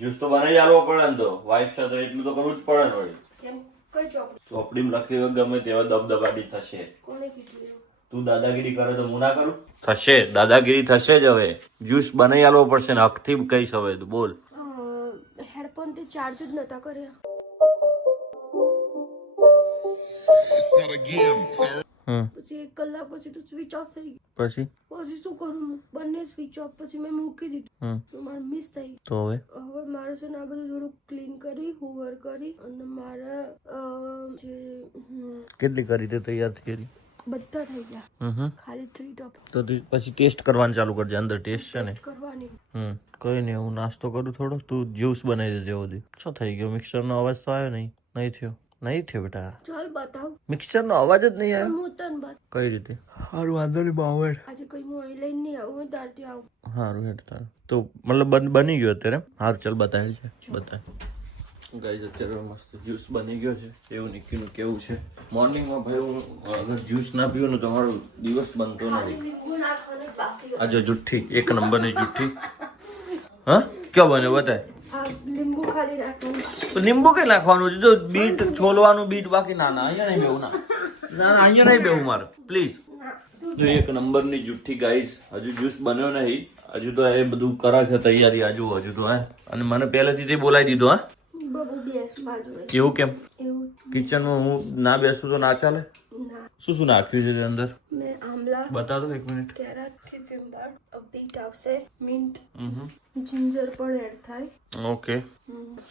Juice તો બનાવી આલવો પડે ને, તો વાઈફ સાથે એટલું તો કરવું જ પડે ને વળી. કેમ? કઈ ચોપડી? ચોપડીમાં લખ્યું હોય ગમે તેવા દબદબાટી થશે. કોને કીધું એવું? તું દાદાગીરી કરે તો હું ના કરું? થશે, દાદાગીરી થશે જ. હવે જ્યુસ બનાવી આલવો પડશે ને, હકથી કહીશ હવે તું બોલ. હેડફોન થી ચાર્જ જ નતા કર્યા. પછી 1 કલાક પછી તો સ્વિચ ઓફ થઈ ગયું. પછી શું કરું હું? બંને સ્વિચ ઓફ પછી મેં મૂકી દીધું. તો મારે મિસ થઈ ગયું. તો હવે મારે છે ને આ બધું થોડું ક્લીન કરી, હોવર કરી અને મારે જે કેટલી કરી તે તૈયાર કરી? બધા થઈ ગયા, ખાલી 3 ટોપ તો પછી ટેસ્ટ કરવાનું ચાલુ કરજે. અંદર ટેસ્ટ છે ને કરવાની. કઈ નહીં, હું નાસ્તો કરું થોડો, તું જ્યુસ બનાવી દેજે. બધી શું થઈ ગયો? મિક્સર નો અવાજ તો આવ્યો નહીં? નહીં થયો બેટા. ચાલ બતાવ. મિક્સર નો અવાજ જ નહીં આવ્યો. હું તને બતાવ. કઈ રીતે? સારું, વાંધો નહીં બાવળ. આજે કઈ હું અહીં લઈને નહીં આવું, હું તારથી આવું. સારું હેડ તારું તો મતલબ બની ગયો અત્યારે. સારું ચાલ બતાવી છે, બતાય. ગાઈઝ અત્યારે મસ્ત જ્યુસ બની ગયો છે. એવું નિકીનું કેવું છે, મોર્નિંગમાં ભાઈ હું અગર જ્યુસ ના પીવું ને તો મારો દિવસ બનતો નથી. લીંબુ નાખવાનું બાકી. આજે જુઠ્ઠી, 1 નંબરની જુઠ્ઠી. હા ક્યાં બને બતાય? લીંબુ ખાલી નાખવાનું. તો લીંબુ કઈ નાખવાનું છે? જો બીટ છોલવાનું બીટ બાકી. ના અહીંયા નહીં બેવું. ના અહીંયા નહીં બેવું મારે, પ્લીઝ. જો 1 નંબરની જુઠ્ઠી ગાઈઝ. હજુ જ્યુસ બન્યો નહીં, હજુ તો એ બધું કરે છે તૈયારી. હજુ તો અને મને પહેલેથી તે બોલાવી દીધો. બબુ બેસ બાજુ. એવું કેમ? એવું કિચનમાં હું ના બેસું તો ના ચાલે? ના. શું નાખ્યું છે અંદર? મેં આમલા, બતા દો 1 મિનિટ. કેરેટ, ક્યુકમ્બર, બીટ આવશે, મિન્ટ, જિંજર પણ એડ થાય. ઓકે.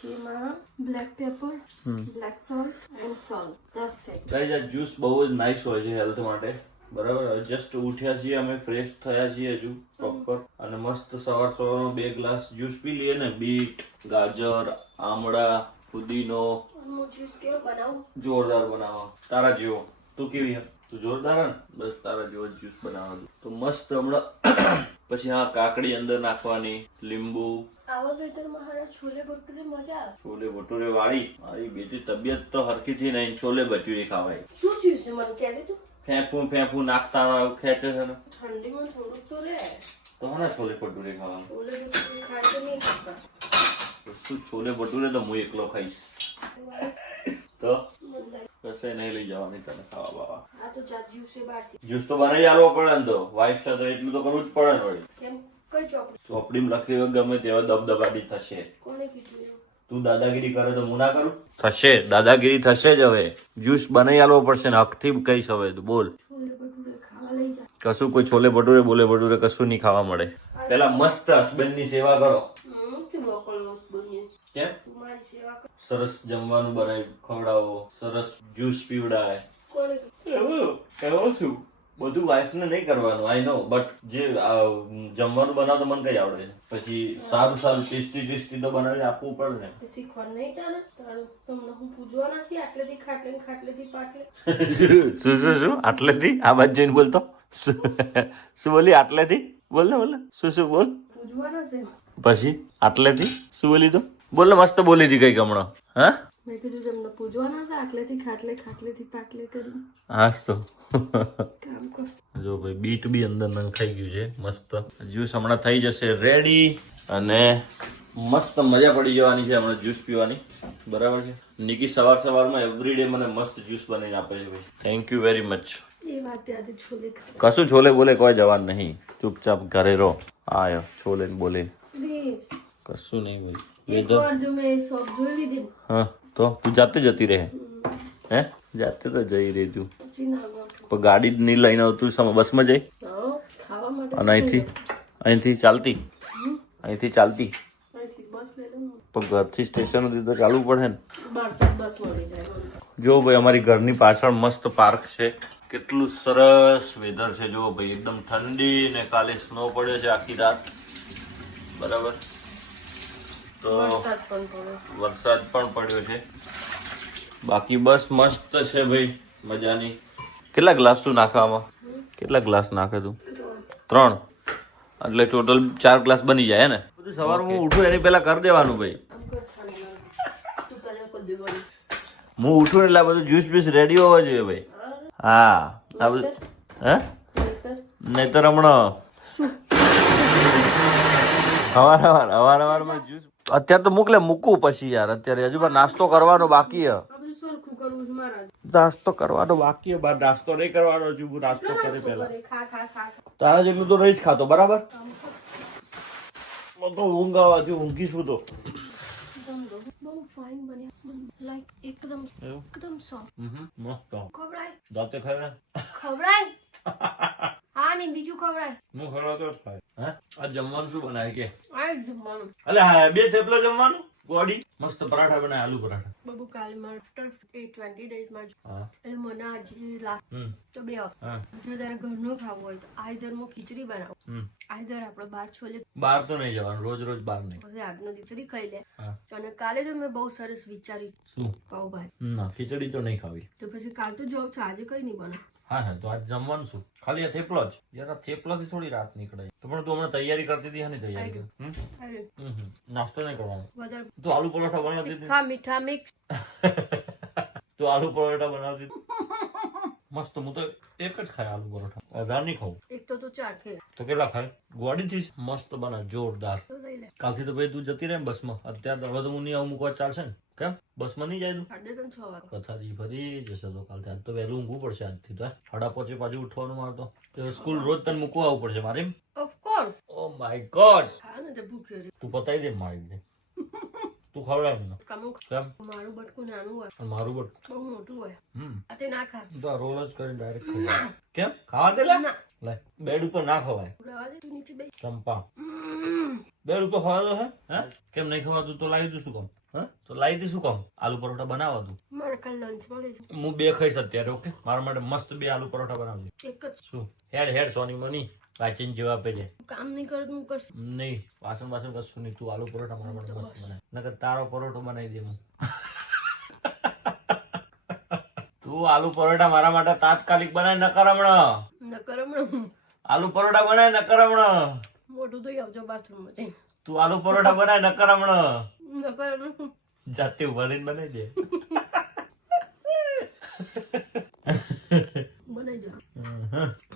જેમાં black paper, black salt and salt. દસ છે. ગાઈઝ આ જ્યુસ બહુ જ નાઇસ હોય છે હેલ્થ માટે. બરાબર. જસ્ટ ઉઠ્યા છીએ અમે, ફ્રેશ થયા છીએ હજુ પ્રોપર, અને મસ્ત સવારમાં 2 ગ્લાસ જ્યુસ પી લઈએ ને. બીટ, ગાજર, આમળા, ફુદીનો. હું જ્યુસ કેવો બનાવું? જોરદાર બનાવો, તારા જેવો. તું કેવી? તું જોરદાર ને? બસ તારા જેવો જ્યુસ બનાવવાનું તો મસ્ત. હમણાં પછી હા કાકડી અંદર નાખવાની, લીંબુ. આવા વેધરમાં હારા છોલે ભટુરે મજા આવે. છોલે ભટુરે વાળી મારી બીજી તબિયત તો હરખી થી નહીં. છોલે ભટુરે ખાવાય. શું થયું છે મને કહેવી તું? ફેંફું નાખતા ખેંચે છે ને. ઠંડીમાં થોડુંક તો રે. તો હા છોલે ભટુરે ખાવાનું. છોલે ભટુરે ખાય તો નહીં ખાતા. શું છોલે ભટુરે તો હું એકલો ખાઈશ. તો કશે નહીં લઈ જવાની તને ખાવા બાવા. આ તો જા જ્યુસ એ બહારથી. જ્યુસ તો બનાવી આલવો પડે ને, તો વાઈફ સાથે એટલું તો કરવું જ પડે ને વળી. કેમ? કઈ ચોપડી? ચોપડીમાં લખ્યું હોય ગમે તેવા દબદબાટી થશે. કોને કીધું એવું? તું દાદાગીરી કરે તો હું ના કરું? થશે, દાદાગીરી થશે જ. હવે જ્યુસ બનાવી આલવો પડશે ને, હકથી કહીશ હવે તું બોલ. છોલે ભટુરે ખાવા લઈ જા. કશું કોઈ છોલે ભટુરે બોલે ભટુરે કશું નહીં ખાવા મળે. પેલા મસ્ત હસબન્ડ ની સેવા કરો. તું મોકલવો બની. કેમ? તું મારી સેવા કર. સરસ જમવાનું બનાવી ખવડાવો, સરસ જ્યુસ પીવડાય. કોને કીધું? એવું શું બધું વાઈફ ને નહીં કરવાનું, આઈ નો. બટ જે જમવાનું બનાવતો મને કઈ આવડે છે. પછી સારું ટેસ્ટી તો બનાવીને આપવું પડે ને. તે શીખવાનું નહીં તારે? તારું તમને હું પૂજવાના છીએ આટલેથી ખાટલેથી પાટલે. શું આટલેથી? આ બાજુ જઈને બોલતો. શું બોલી? આટલેથી બોલ ને, બોલ શું બોલ. પૂજવાના છે. પછી આટલેથી શું બોલી? તો બોલ ને, મસ્ત બોલી હતી કઈક હમણાં. હા મેં કીધું તમને પૂજવાના છે આટલેથી ખાટલેથી પાટલે કરી. હાસ તો કામ કર. જો ભાઈ બીટ બી અંદર નંખાઈ ગયું છે મસ્ત. જ્યુસ હમણાં થઈ જશે રેડી, અને મસ્ત મજા પડી જવાની છે હમણાં જ્યુસ પીવાની. બરાબર છે. નિકી સવારમાં એવરીડે મને મસ્ત જ્યુસ બનાવીને આપે છે ભાઈ. Thank you very much. એ વાત આજે છોલે કશું છોલે બોલે કોઈ જવાન નહીં. ચૂપચાપ ઘરે રહો. આયો છોલે ને બોલે પ્લીઝ. કશું નહીં બોલ. એકવાર જો મેં શોપ જોઈ લીધી ને, હા તો તું જાતે જતી રહે. હે જાતે તો જઈ રહી તું. પછી ના ગોઠવું. પણ ગાડી જ નહીં લઈને આવતું, બસમાં જઈ. ખાવા માટે અને અહીંથી ચાલતી અહીંથી બસ લઈ લઉં. પણ ઘરથી સ્ટેશન સુધી તો ચાલવું પડે ને. બસ મળી જાય. જો ભાઈ અમારી ઘરની પાછળ મસ્ત પાર્ક છે. કેટલું સરસ વેધર છે. જો ભાઈ એકદમ ઠંડી, ને કાલે સ્નો પડ્યો છે આખી રાત. બરાબર. તો વરસાદ પણ પડ્યો છે. બાકી બસ મસ્ત છે ભાઈ, મજાની. કેટલા ગ્લાસ તું નાખવામાં? કેટલા ગ્લાસ નાખે તું? 3. એટલે ટોટલ 4 ગ્લાસ બની જાય ને. બધું સવારમાં હું ઉઠું એની પહેલા કરી દેવાનું ભાઈ. હું ઉઠું એટલે આ બધું જ્યુસ રેડી હોવા જોઈએ ભાઈ. હા આ બધું. હે નહીતર હમણાં અવારમાં જ્યુસ અત્યારે તો મોકલે મૂકું પછી યાર, અત્યારે હજુ પણ નાસ્તો કરવાનો બાકી હે. આ બધું સરખું કરવું છે મારા. નાસ્તો કરવાનો બાકી હે, બાર નાસ્તો નહીં કરવાનો હજુ. હું નાસ્તો કરે પેલા. ખા ખા ખા. તારા જેટલું તો નહીં જ ખાતો, બરાબર? મને તો ઊંઘ આવે હજુ, ઊંઘીશું તો. બહુ ફાઇન બન્યા, લાઈક એકદમ સોફ્ટ. મસ્ત. ખવડાય દાંતે ખાય ખવડાય. હા નહીં બીજું ખવડાય. હું ખવડાવ તો જ ખાય. હે આ જમવાનું શું બનાય કે? આ જમવાનું. અલે હા, 2 થેપલા જમવાનું. ગોડી મસ્ત પરાઠા બનાય, આલુ પરાઠા. બાબુ કાલે મારે આફ્ટર 20 days માં હા. એટલે મને આજે લાગ તો બે હા. જો તારે ઘરનું ખાવું હોય તો આઈધર હું ખીચડી બનાવું, આઈધર આપણે બહાર છોલે. બહાર તો નહીં જવાનું, રોજ રોજ બહાર નહીં. પછી આજનો ખીચડી ખાઈ લે. હા. અને કાલે તો મેં બહુ સરસ વિચાર્યું શું? પાવભાજી. ના, ખીચડી તો નહીં ખાવી. તો પછી કાલ તો જોબ છે, આજે કઈ નહીં બને. હા હા, તો આજ જમવાનું શું? ખાલી આ થેપલો જ. યાર આ થેપલાથી થોડી રાત નીકળે. તો પણ તું હમણાં તૈયારી કરતી હતી, હા તૈયારી અરે નાસ્તો નહીં કરવાનો. વધારે તું આલુ પરોઠા બનાવતી હતી. તીખા મીઠા મિક્સ. તું આલુ પરોઠા બનાવતી હતી. મસ્ત. હું તો એક જ ખાય આલુ પરોઠા, વધારે નહીં ખાવું. એક તો તું ચાર ખે તો કેટલા ખાય? ગોળીથી મસ્ત બને, જોરદાર. તો લઈ લે. કાલથી તો ભાઈ તું જતી રહે ને બસમાં. અત્યારે તો હવે તો હું નહીં આવું, મૂકવા ચાલશે ને? કેમ બસમાં નહીં જાય તું? 6:30 વાગે. કથારી ફરી જશે તો કાલથી. આજ તો વહેલું ઊંઘવું પડશે આજથી તો. 5:30 પાછું ઉઠવાનું મારે તો. સ્કૂલ રોજ તને મૂકવા આવવું પડશે મારે. એમ? Of course. Oh my God. હા ને તે ભૂખ્યો રહે. તું પતાવી દે મારી દે. તું ખવડાવ મને. કમુક કેમ? મારું બટકું નાનું હોય, અને મારું બટ બહુ મોટું હોય. આ તે ના ખા. તો આ રોલ જ કરીને ડાયરેક્ટ ખાઈ. કેમ ખાવા દે લે. ના. લે બેડ ઉપર ના ખવાય. રહેવા દે, તું નીચે બેસ. ચંપા બેડ ઉપર ખવાતો હે? હે કેમ નહીં ખવાતું? તો લાવી દઉં શું કામ? હા તો લાવી દે શું કામ? આલુ પરોઠા બનાવવા તું. મારે કાલ લંચ મળે છે. હું 2 ખાઈશ અત્યારે. ઓકે, મારા માટે મસ્ત 2 આલુ પરોઠા બનાવજે. એક જ શું? હેડ સોની મની વાંચીને જવાબ પેજે. કામ નહીં કરતું હું કશું. નહીં વાસણ કશું નહીં. તું આલુ પરોઠા મારા માટે મસ્ત બનાય. નકર તારો પરોઠો બનાવી દે હું. તું આલુ પરોઠા મારા માટે તાત્કાલિક બનાય. નકર હમણાં નકર હમણાં આલુ પરોઠા બનાય. નકર હમણાં મોઢું ધોઈ આવજો બાથરૂમ માંથી. તું આલુ પરોઠા બનાય. નકર હમણાં નકર હમણાં જાતે ઉભા થઈને બનાવી દે. બનાવી દો.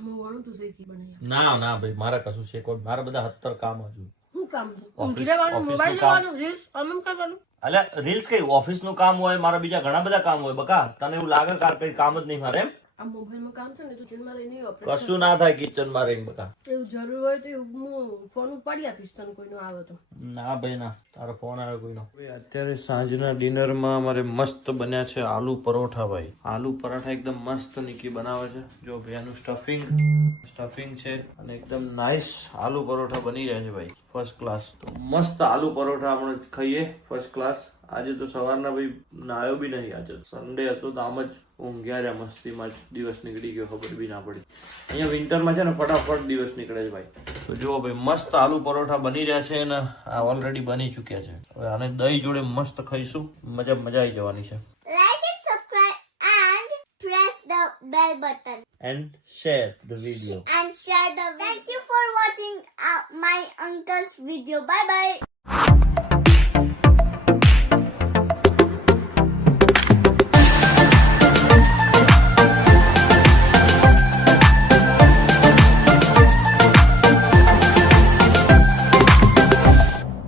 હું વણું તું શેકી બનાવી. ના ભાઈ, મારે કશું શેકો. મારે બધા 70 કામ હજુ. શું કામ છે? ઊંઘી રહેવાનું, મોબાઈલ જોવાનું, રીલ્સ આનંદ કરવાનું. અલ્યા રીલ્સ કઈ? ઓફિસ નું કામ હોય, મારા બીજા ઘણા બધા કામ હોય. બકા તને એવું લાગે કે કઈ કામ જ નહીં મારે? એમ આ મોબાઈલમાં કામ છે ને તો કિચનમાં રહીને ઓપરેટ કશું ના થાય કિચન માં રહીને. બકા એવું જરૂર હોય તો હું ફોન ઉપાડી આપીશ તને કોઈનો આવે તો. ના ભાઈ ના, તારો ફોન આવે કોઈનો. અત્યારે સાંજના ડિનર માં અમારે મસ્ત બન્યા છે આલુ પરોઠા. ભાઈ આલુ પરોઠા એકદમ મસ્ત નિકી બનાવે છે. જો ભાઈ આનું સ્ટફિંગ છે અને એકદમ નાઇસ આલુ પરોઠા બની રહ્યા છે ભાઈ, ફર્સ્ટ ક્લાસ. તો મસ્ત આલુ પરોઠા આપણે ખાઈએ, ફર્સ્ટ ક્લાસ. આજે તો સવારના ભાઈ નાયો બી નહીં. આજે સન્ડે હતો તો આમ જ ઊંઘ્યા રહ્યા મસ્તીમાં જ દિવસ નીકળી ગયો, ખબર બી ના પડી. અહીંયા વિન્ટરમાં છે ને ફટાફટ દિવસ નીકળે છે ભાઈ. તો જુઓ ભાઈ મસ્ત આલુ પરોઠા બની રહ્યા છે અને આ ઓલરેડી બની ચૂક્યા છે. હવે આને દહીં જોડે મસ્ત ખાઈશું, મજા આવી જવાની છે. Like and subscribe and press the bell button And share the video. and share the video. Thank you for watching my uncle's video. Bye bye.